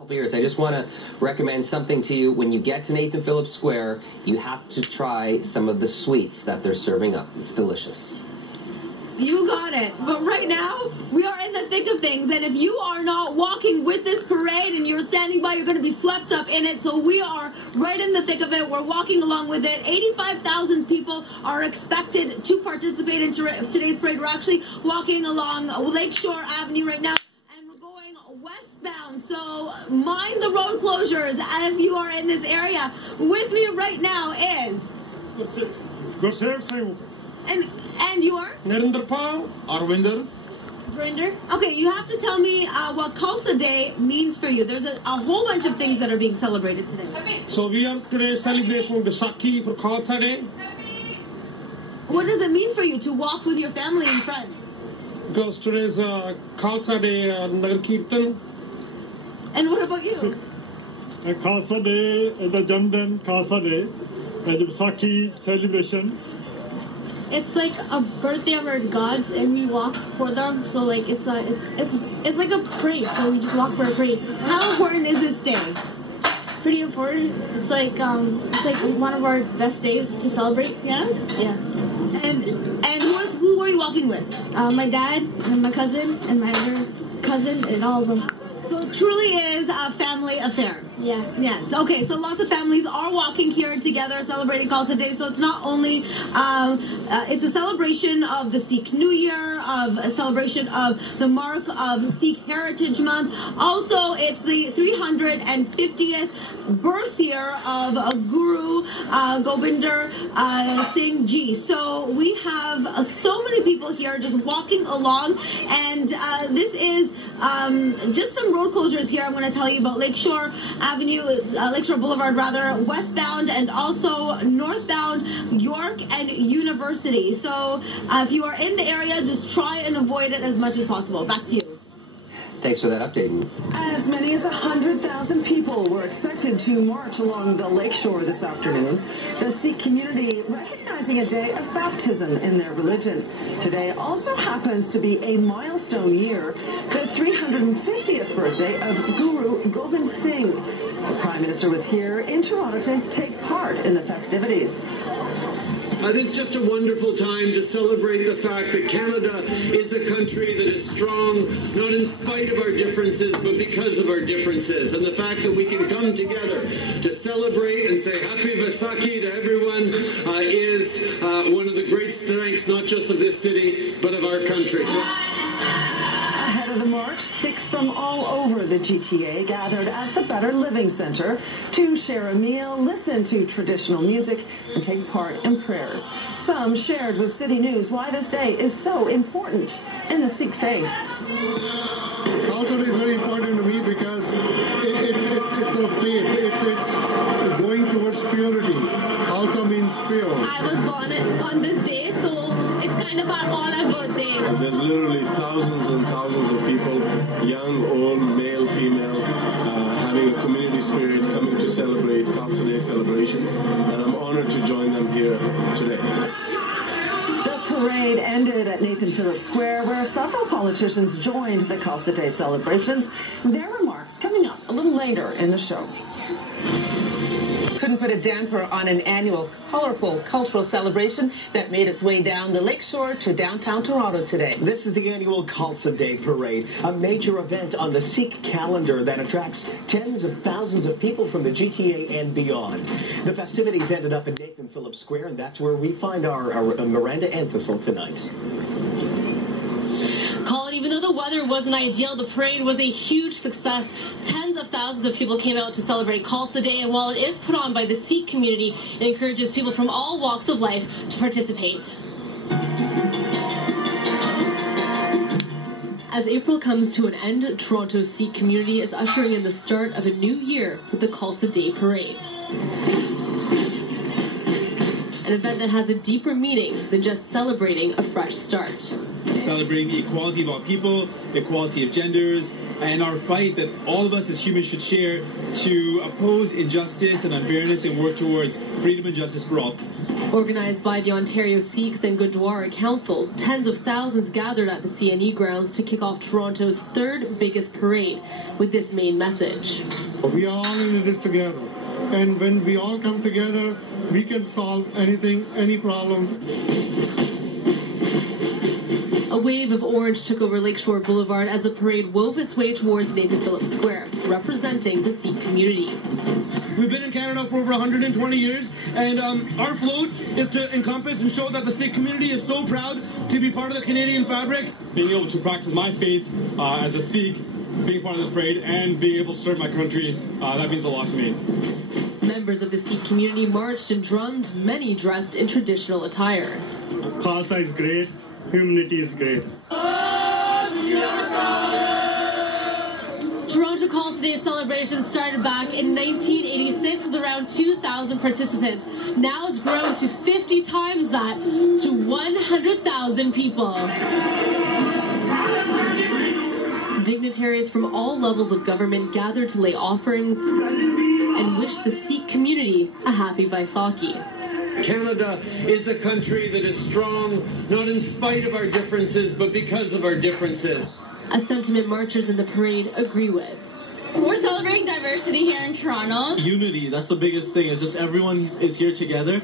Couple years. I just want to recommend something to you. When you get to Nathan Phillips Square, you have to try some of the sweets that they're serving up. It's delicious. You got it. But right now, we are in the thick of things. And if you are not walking with this parade and you're standing by, you're going to be swept up in it. So we are right in the thick of it. We're walking along with it. 85,000 people are expected to participate in today's parade. We're actually walking along Lakeshore Avenue right now. Westbound, so mind the road closures if you are in this area. With me right now is Gursev Singh. And you are? Narendrapal, Arvinder. Brinder? Okay, you have to tell me what Khalsa Day means for you. There's a whole bunch of things that are being celebrated today. So we are today celebrating Vaisakhi for Khalsa Day. What does it mean for you to walk with your family and friends? Because today is Khalsa Day Nagar Kirtan. And what about you? Khalsa Day, the Jamdan Khalsa Day, the Vaisakhi celebration. It's like a birthday of our gods, and we walk for them. So like it's like a parade. So we just walk for a parade. How important is this day? Pretty important. It's like one of our best days to celebrate. Yeah. Yeah. And who were you walking with? My dad and my cousin and my other cousin and all of them. So it truly is a family affair. Yeah. Yes. Okay. So lots of families are walking here together, celebrating Khalsa Day. So it's not only it's a celebration of the Sikh New Year, of a celebration of the mark of Sikh Heritage Month. Also, it's the 350th birth year of Guru Gobinder Singh Ji. So we have so many people here just walking along, and this is just some road closures here. I'm going to tell you about Lakeshore Avenue, Lakeshore Boulevard rather, westbound and also northbound York and University. So if you are in the area, just try and avoid it as much as possible. Back to you. Thanks for that update. As many as 100,000 people were expected to march along the lakeshore this afternoon. The Sikh community recognizing a day of baptism in their religion. Today also happens to be a milestone year, the 350th birthday of Guru Gobind Singh. The Prime Minister was here in Toronto to take part in the festivities. This is just a wonderful time to celebrate the fact that Canada is a country that is strong, not in spite of our differences, but because of our differences. And the fact that we can come together to celebrate and say Happy Vaisakhi to everyone is one of the great strengths, not just of this city, but of our country. Ahead of the march, Sikhs from all over the GTA gathered at the Better Living Centre to share a meal, listen to traditional music, and take part in prayers. Some shared with City News why this day is so important in the Sikh faith. Khalsa Day is very important to me because it's a faith. It's going towards purity. Khalsa means pure. I was born on this day, so it's kind of our birthday. There's literally thousands and thousands of people, young, old, male, female, having a community spirit coming to celebrate Khalsa Day celebrations, and I'm honored to join them here today. The parade ended at Nathan Phillips Square, where several politicians joined the Khalsa Day celebrations. Their remarks coming up a little later in the show. Couldn't put a damper on an annual colorful cultural celebration that made its way down the lakeshore to downtown Toronto today. This is the annual Khalsa Day Parade, a major event on the Sikh calendar that attracts tens of thousands of people from the GTA and beyond. The festivities ended up at Nathan Phillips Square, and that's where we find our Miranda Enthistle tonight. Colin, even though the weather wasn't ideal, the parade was a huge success. Tens of thousands of people came out to celebrate Khalsa Day, and while it is put on by the Sikh community, it encourages people from all walks of life to participate. As April comes to an end, Toronto's Sikh community is ushering in the start of a new year with the Khalsa Day Parade. An event that has a deeper meaning than just celebrating a fresh start. Celebrating the equality of all people, the equality of genders, and our fight that all of us as humans should share to oppose injustice and unfairness and work towards freedom and justice for all. Organized by the Ontario Sikhs and Gurdwara Council, tens of thousands gathered at the CNE grounds to kick off Toronto's third biggest parade with this main message. We are all in this together, and when we all come together, we can solve anything, any problems. A wave of orange took over Lakeshore Boulevard as the parade wove its way towards Nathan Phillips Square, representing the Sikh community. We've been in Canada for over 120 years, and our float is to encompass and show that the Sikh community is so proud to be part of the Canadian fabric. Being able to practice my faith as a Sikh, being part of this parade, and being able to serve my country, that means a lot to me. Members of the Sikh community marched and drummed, many dressed in traditional attire. Khalsa is great, humanity is great. Toronto Khalsa Day celebration started back in 1986 with around 2,000 participants. Now it's grown to 50 times that, to 100,000 people. Dignitaries from all levels of government gathered to lay offerings and wish the Sikh community a happy Vaisakhi. Canada is a country that is strong, not in spite of our differences, but because of our differences. A sentiment marchers in the parade agree with. We're celebrating diversity here in Toronto. Unity, that's the biggest thing. It's just everyone is here together.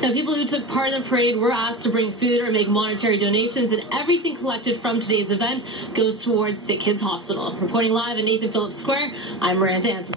Now, people who took part in the parade were asked to bring food or make monetary donations, and everything collected from today's event goes towards Sick Kids Hospital. Reporting live at Nathan Phillips Square, I'm Miranda Anthony.